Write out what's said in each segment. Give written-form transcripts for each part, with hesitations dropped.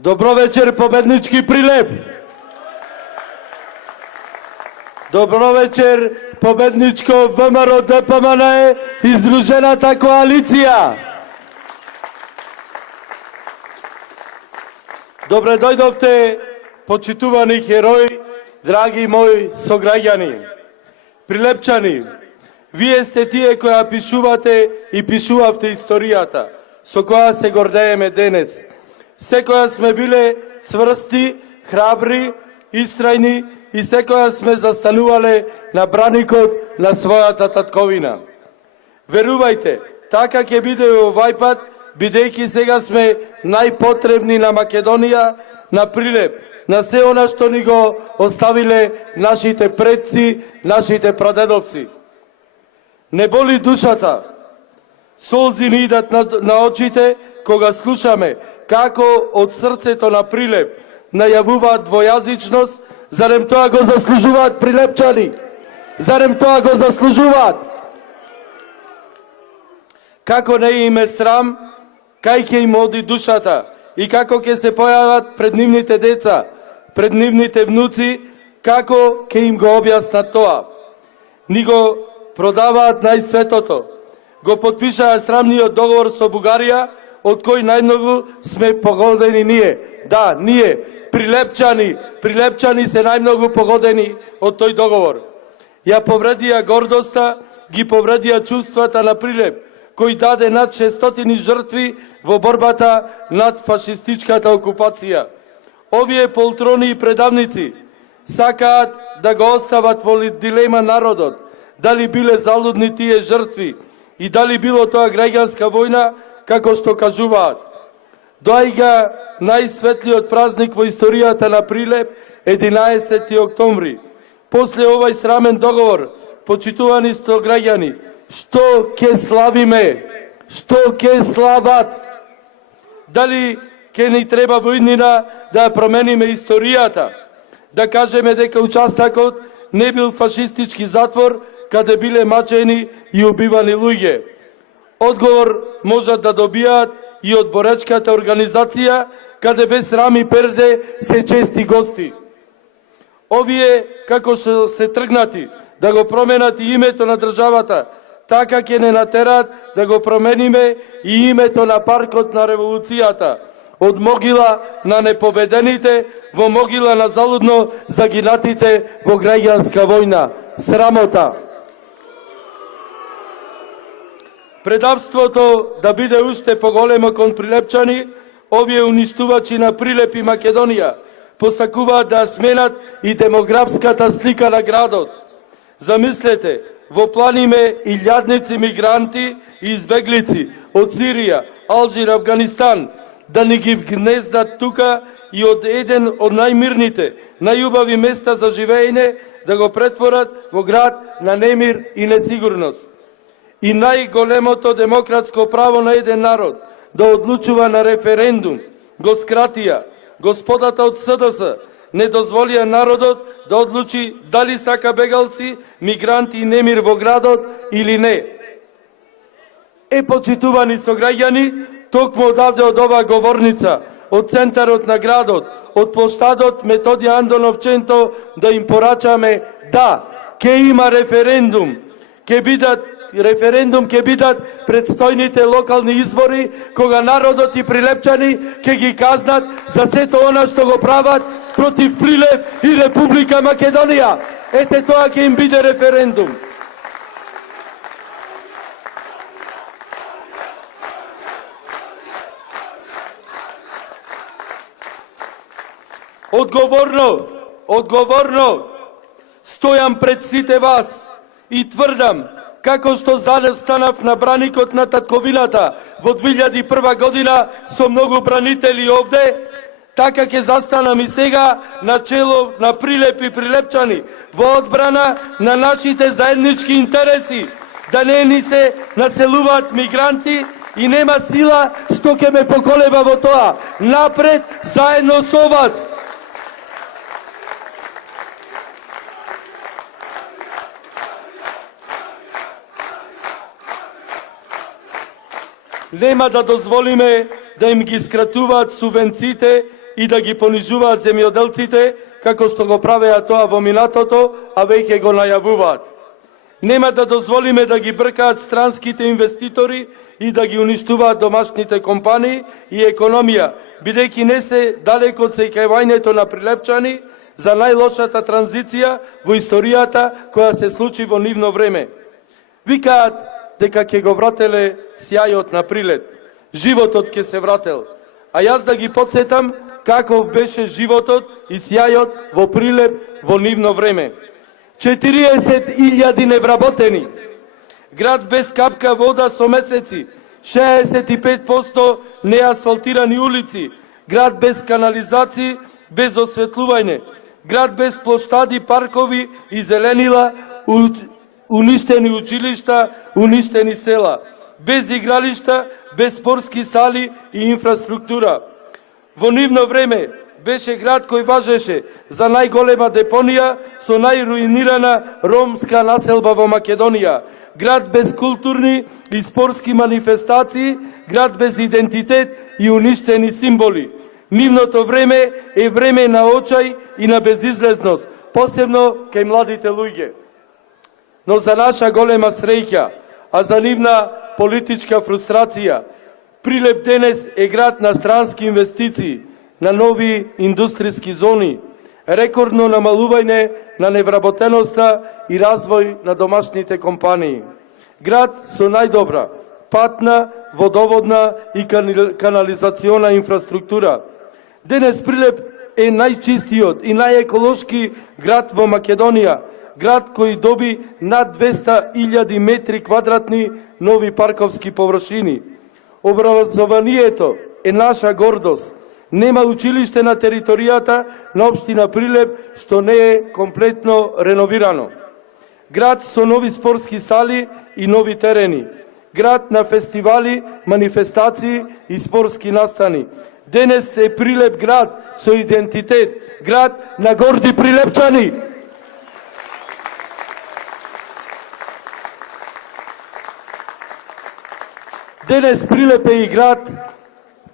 Dobrovečer, pobednički Prilep. Dobrovečer, pobedničko ВМРО ДПМН i Združenata koalicija. Dobre dojdovte, počituvani heroji, dragi moji sograđani, Приlepčani. Вие сте тие кои пишувате и пишувавте историјата, со која се гордееме денес. Секоја сме биле цврсти, храбри, истрајни и секоја сме застанувале на браникот на својата татковина. Верувајте, така ќе биде овај пат, бидејќи сега сме најпотребни на Македонија, на Прилеп, на се она што ни го оставиле нашите предци, нашите прадедовци. Не боли душата, солзи ни идат на очите кога слушаме како од срцето на Прилеп најавуваат двојазичност. Зарем тоа го заслужуваат прилепчани? Зарем тоа го заслужуваат? Како не им е срам, кај ќе им оди душата и како ќе се појават пред нивните деца, пред нивните внуци, како ќе им го објаснат тоа? Ни го продаваат најсветото. Го подпишаа срамниот договор со Бугарија, од кој најмногу сме погодени ние. Да, ние, Прилепчани се најмногу погодени од тој договор. Ја повредија гордоста, ги повредија чувствата на Прилеп, кој даде над 600 жртви во борбата над фашистичката окупација. Овие полтрони и предавници сакаат да го остават во дилема народот, дали биле залудни тие жртви и дали било тоа граѓанска војна, како што кажуваат. Доаѓа најсветлиот празник во историјата на Прилеп, 11. октомври. После овај срамен договор, почитувани стограѓани, што ќе славиме? Што ќе слават? Дали ќе ни треба војнина да промениме историјата? Да кажеме дека участакот не бил фашистички затвор, каде биле мачени и убивани луѓе? Одговор можат да добијат и од боречката организација, каде без срам и перде се чести гости. Овие, како што се тргнати да го променат и името на државата, така ќе не натерат да го промениме и името на паркот на револуцијата. Од могила на непобедените во могила на залудно загинатите во граѓанска војна. Срамота! Предавството да биде уште поголемо кон прилепчани, овие уништувачи на Прилеп и Македонија посакуваат да сменат и демографската слика на градот. Замислете, во планиме илјадници мигранти и избеглици од Сирија, Алжир, Афганистан, да ни ги гнездат тука и од еден од најмирните, најубави места за живеење да го претворат во град на немир и несигурност. И најголемото демократско право на еден народ да одлучува на референдум го скратија. Господата од СДС не дозволија народот да одлучи дали сака бегалци, мигранти и немир во градот или не. Почитувани сограѓани, токму одавде од оваа говорница, од центарот на градот, од площадот Методи Андонов Ченто, да им порачаме да, ќе има референдум, ќе бидат предстојните локални избори, кога народот и прилепчани ќе ги казнат за сето она што го прават против Прилеп и Република Македонија. Ете тоа ќе им биде референдум. Одговорно стојам пред сите вас и тврдам, како што застанав на браникот на татковината во 2001 година со многу бранители овде, така ќе застанам и сега на чело на Прилеп и прилепчани во одбрана на нашите заеднички интереси, да не ни се населуваат мигранти и нема сила што ќе ме поколеба во тоа. Напред, заедно со вас! Нема да дозволиме да им ги скратуваат субвенциите и да ги понижуваат земјоделците, како што го правеа тоа во минатото, а веќе го најавуваат. Нема да дозволиме да ги бркаат странските инвеститори и да ги уништуваат домашните компании и економија, бидејќи не се далеко од сеќавањето на Прилепчани за најлошата транзиција во историјата која се случи во нивно време. Викаат дека ќе го врателе сјајот на Прилеп. Животот ќе се врател. А јас да ги подсетам каков беше животот и сјајот во Прилеп во нивно време. 40.000 невработени. Град без капка вода со месеци. 65% неасфалтирани улици. Град без канализација, без осветлување. Град без плоштади, паркови и зеленила, уништени училишта, уништени села. Без игралишта, без спортски сали и инфраструктура. Во нивно време беше град кој важеше за најголема депонија со најруинирана ромска населба во Македонија. Град без културни и спортски манифестации, град без идентитет и уништени символи. Нивното време е време на очај и на безизлезност, посебно кај младите луѓе. Но за наша голема среќа, а за нивна политичка фрустрација, Прилеп денес е град на странски инвестиции, на нови индустријски зони, рекордно намалување на невработеноста и развој на домашните компании. Град со најдобра патна, водоводна и канализациона инфраструктура. Денес Прилеп е најчистиот и најеколошки град во Македонија, град кој доби над 200.000 метри квадратни нови парковски површини. Образованието е наша гордост. Нема училиште на територијата на општина Прилеп што не е комплетно реновирано. Град со нови спортски сали и нови терени. Град на фестивали, манифестации и спортски настани. Денес е Прилеп град со идентитет, град на горди прилепчани. Денес Прилеп е и град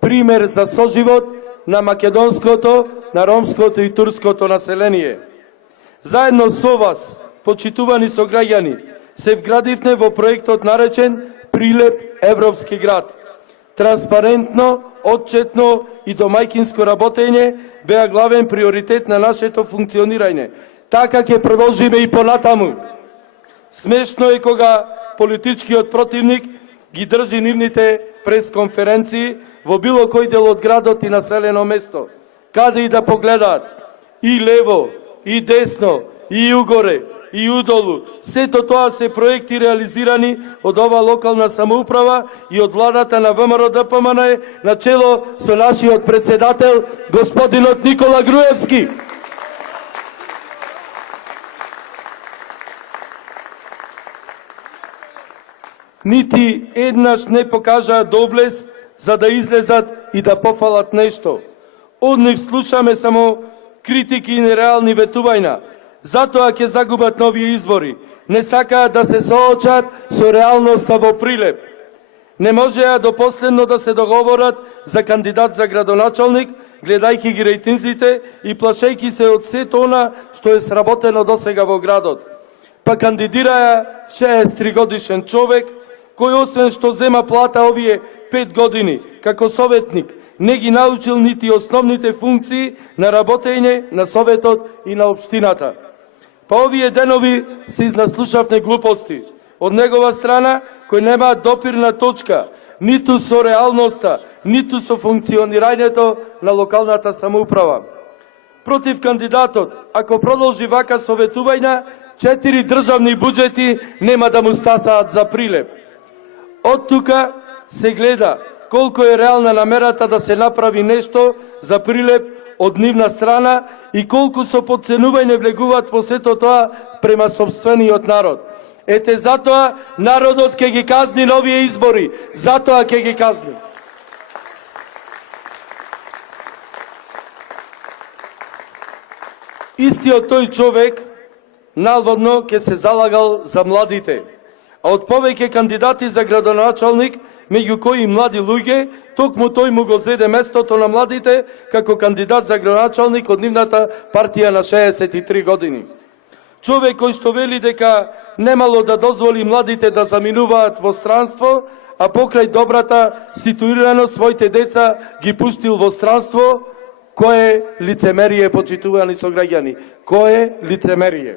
пример за соживот на македонското, на ромското и турското население. Заедно со вас, почитувани сограѓани, се вградивме во проектот наречен Прилеп Европски град. Транспарентно, отчетно и домајкинско работење беа главен приоритет на нашето функционирање. Така ќе продолжиме и понатаму. Смешно е кога политичкиот противник ги држи нивните пресконференции во било кој дел од градот и населено место. Каде и да погледаат, и лево, и десно, и угоре, и удолу, сето тоа се проекти реализирани од ова локална самоуправа и од владата на ВМРО ДПМН на чело со нашиот председател, господинот Никола Груевски. Нити еднаш не покажаа доблес за да излезат и да пофалат нешто. Од нив слушаме само критики и нереални ветувања. Затоа ќе загубат нови избори. Не сакаат да се соочат со реалноста во Прилеп. Не можеа до последно да се договорат за кандидат за градоначалник, гледајќи ги рейтинзите и плашејќи се од сето она што е сработено досега во градот. Па кандидираа 63 годишен човек, кој освен што зема плата овие 5 години како советник, не ги научил нити основните функции на работење на советот и на општината. Па овие денови се изнаслушавме глупости од негова страна, кој нема допирна точка ниту со реалноста, ниту со функционирањето на локалната самоуправа. Против кандидатот, ако продолжи вака советувања, 4 државни буџети нема да му стасаат за Прилеп. Од тука се гледа колку е реална намерата да се направи нешто за Прилеп од нивна страна и колку со подценување влегуваат во сето тоа према сопствениот народ. Ете затоа народот ќе ги казни на овие избори, затоа ќе ги казни. Истиот тој човек наводно ќе се залагал за младите. а од повеќе кандидати за градоначалник, меѓу кои млади луѓе, токму тој му го зеде местото на младите како кандидат за градоначалник од нивната партија на 63 години. Човек кој што вели дека немало да дозволи младите да заминуваат во странство, а покрај добрата ситуираност своите деца ги пуштил во странство, кое лицемерие, почитувани сограѓани, кое лицемерие.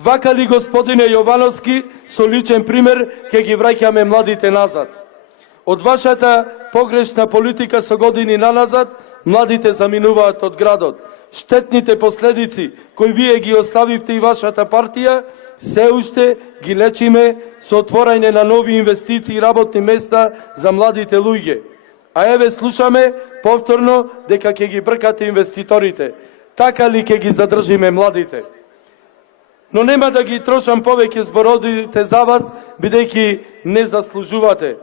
Вака ли, господине Јовановски, со личен пример ќе ги враќаме младите назад? Од вашата погрешна политика со години наназад, младите заминуваат од градот. Штетните последици кои вие ги оставивте и вашата партија, се уште ги лечиме со отворање на нови инвестиции и работни места за младите луѓе. А еве слушаме повторно дека ќе ги бркате инвеститорите. Така ли ќе ги задржиме младите? Но нема да ги трошам повеќе збородите за вас, бидејќи не заслужувате.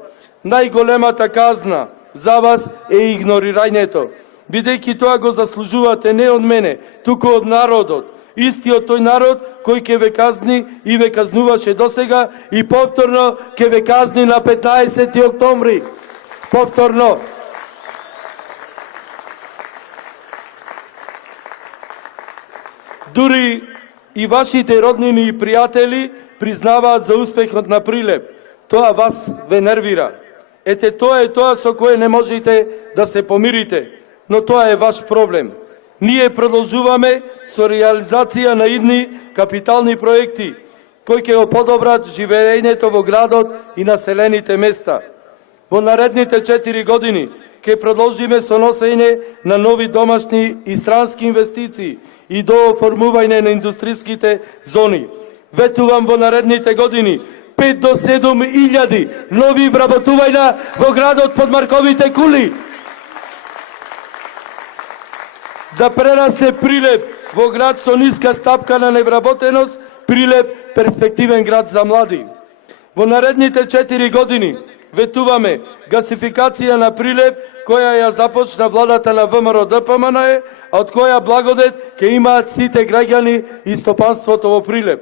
Најголемата казна за вас е игнорирањето, бидејќи тоа го заслужувате не од мене, туку од народот. Истиот тој народ кој ќе ве казни и ве казнуваше досега и повторно ќе ве казни на 15 октомври. Повторно. Дури и вашите роднини и пријатели признаваат за успехот на Прилеп. Тоа вас ве нервира. Ете, тоа е тоа со кое не можете да се помирите, но тоа е ваш проблем. Ние продолжуваме со реализација на идни капитални проекти, кои ќе го подобрат живеењето во градот и населените места. Во наредните 4 години ќе продолжиме со носење на нови домашни и странски инвестиции и до оформување на индустријските зони. Ветувам во наредните години 5 до 7 илјади нови вработувања во градот под Марковите кули. Да прерасне Прилеп во град со ниска стапка на невработеност, Прилеп перспективен град за млади. Во наредните 4 години ветуваме гасификација на Прилеп, која ја започна владата на ВМРО ДПМНЕ, а од која благодет ќе имаат сите граѓани и стопанството во Прилеп.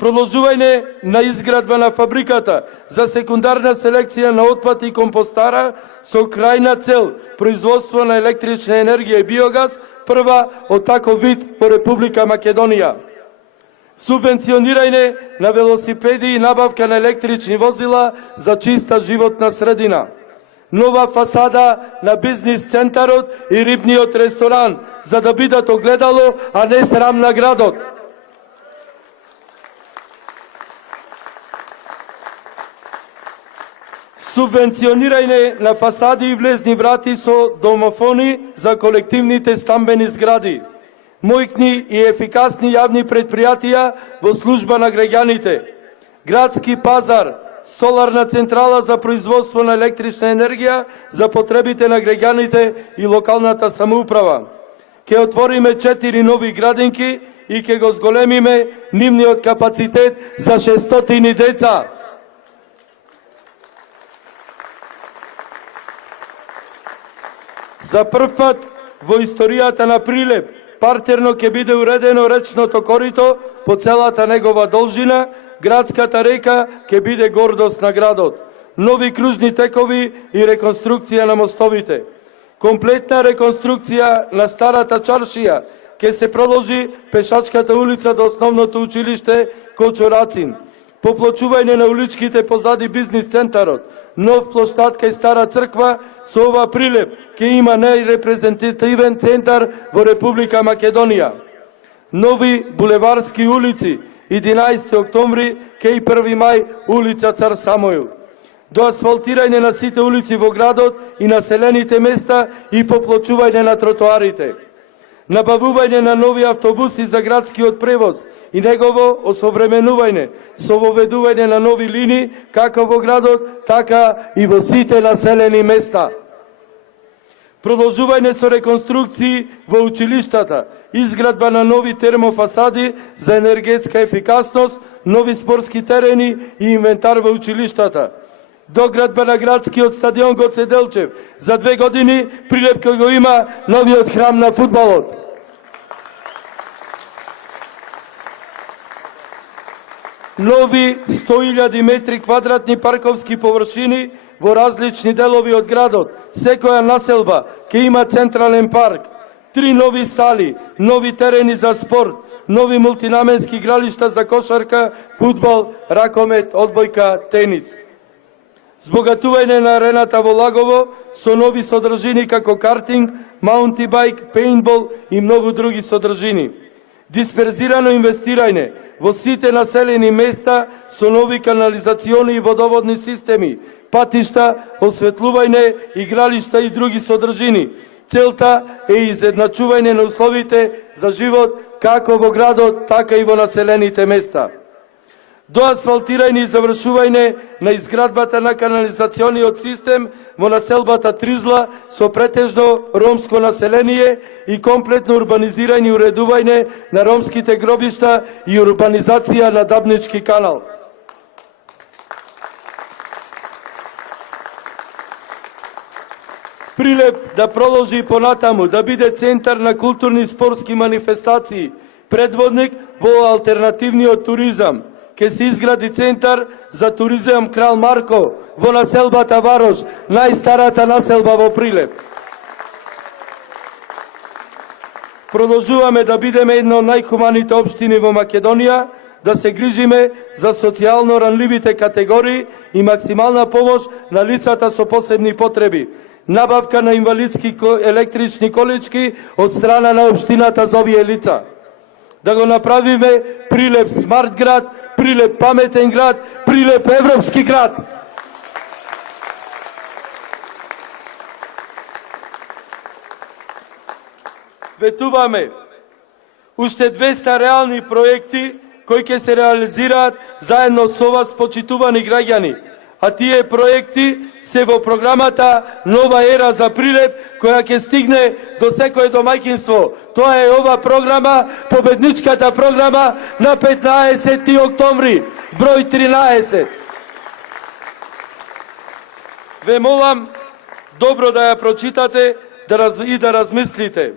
Продолжување на изградба на фабриката за секундарна селекција на отпад и компостара со крајна цел производство на електрична енергија и биогаз, прва од таков вид во Република Македонија. Субвенционирање на велосипеди и набавка на електрични возила за чиста животна средина. Нова фасада на бизнис центарот и рибниот ресторан, за да бидат огледало, а не срам на градот. Субвенционирање на фасади и влезни врати со домофони за колективните стамбени згради. Мојкни и ефикасни јавни предпријатија во служба на граѓаните. Градски пазар, соларна централа за производство на електрична енергија за потребите на граѓаните и локалната самоуправа. Ке отвориме 4 нови градинки и ке го зголемиме нивниот капацитет за 600 деца. За прв пат во историјата на Прилеп партерно ќе биде уредено речното корито по целата негова должина, градската река ќе биде гордост на градот. Нови кружни текови и реконструкција на мостовите. Комплетна реконструкција на старата чаршија ќе се продолжи пешачката улица до основното училиште Кочорацин. Поплочување на уличките позади бизнис центарот, нов плоштад кај Стара црква, со ова Прилеп ќе има најрепрезентативен центар во Република Македонија. Нови булеварски улици, 11 октомври кај 1 мај улица Цар Самоил. До асфалтирање на сите улици во градот и населените места и поплочување на тротоарите. Набавување на нови автобуси за градскиот превоз и негово осовременување со воведување на нови линии како во градот, така и во сите населени места. Продолжување со реконструкции во училиштата, изградба на нови термофасади за енергетска ефикасност, нови спортски терени и инвентар во училиштата. Доградба на градскиот стадион Гоце Делчев. За 2 години Прилеп ќе го има новиот храм на фудбалот. нови 100.000 метри квадратни парковски површини во различни делови од градот. Секоја населба ќе има централен парк, 3 нови сали, нови терени за спорт, нови мултинаменски игралишта за кошарка, фудбал, ракомет, одбојка, тенис. Збогатување на арената во Лагово со нови содржини како картинг, маунтибајк, пейнтбол и многу други содржини. Дисперзирано инвестирање во сите населени места со нови канализациони и водоводни системи, патишта, осветлување, игралишта и други содржини. Целта е изедначување на условите за живот како во градот, така и во населените места. До асфалтирање и завршување на изградбата на канализациониот систем во населбата Тризла со претежно ромско население и комплетно урбанизирање и уредување на ромските гробишта и урбанизација на Дабнички канал. Прилеп да продолжи понатаму, да биде центар на културни и спортски манифестации, предводник во алтернативниот туризам. Ке се изгради центар за туризам Крал Марко во населбата Варош, најстарата населба во Прилеп. Продолжуваме да бидеме една од најхуманите општини во Македонија, да се грижиме за социјално ранливите категории и максимална помош на лицата со посебни потреби. Набавка на инвалидски електрични колички од страна на општината за овие лица. Да го направиме Прилеп смарт град, Прилеп паметен град, Прилеп европски град. Ветуваме уште 200 реални проекти кои ќе се реализираат заедно со вас, почитувани граѓани. А тие проекти се во програмата Нова ера за Прилеп, која ќе стигне до секој домаќинство. Тоа е ова програма, победничката програма на 15 октомври, број 13. Ве молам добро да ја прочитате и да размислите.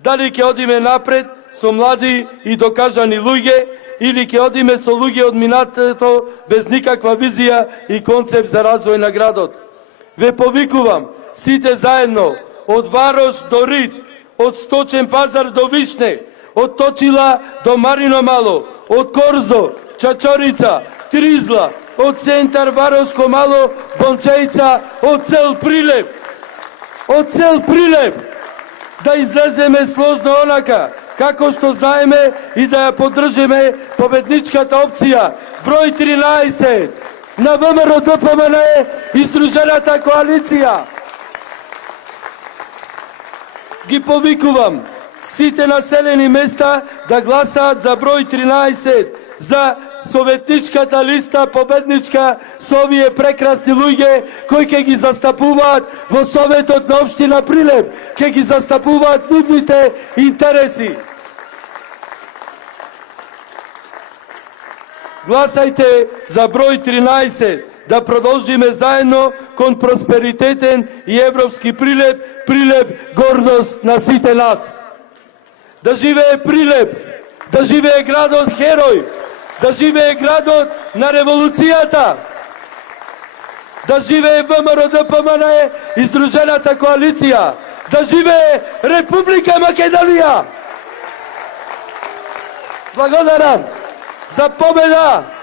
Дали ќе одиме напред со млади и докажани луѓе, или ќе одиме со луѓе од минатото без никаква визија и концепт за развој на градот. Ве повикувам сите заедно, од Варош до Рид, од Сточен пазар до Вишне, од Точила до Марино Мало, од Корзо, Чачорица, Тризла, од центар Варошко Мало, Бончејца, од цел Прилеп. Од цел Прилеп да излеземе сложно онака, како што знаеме, и да ја поддржиме победничката опција, број 13, на ВМРО ДПМН и Сдружената коалиција. Ги повикувам сите населени места да гласаат за број 13, за советничката листа победничка со овие прекрасни луѓе кои ќе ги застапуваат во Советот на општина Прилеп, ќе ги застапуваат нивните интереси. Гласајте за број 13, да продолжиме заедно кон просперитетен и европски Прилеп, Прилеп гордост на сите нас. Да живее Прилеп, да живее градот Херој, да живее градот на револуцијата, да живее ВМРО ДПМН и Сдружената коалиција, да живее Република Македонија. Благодарам за победа!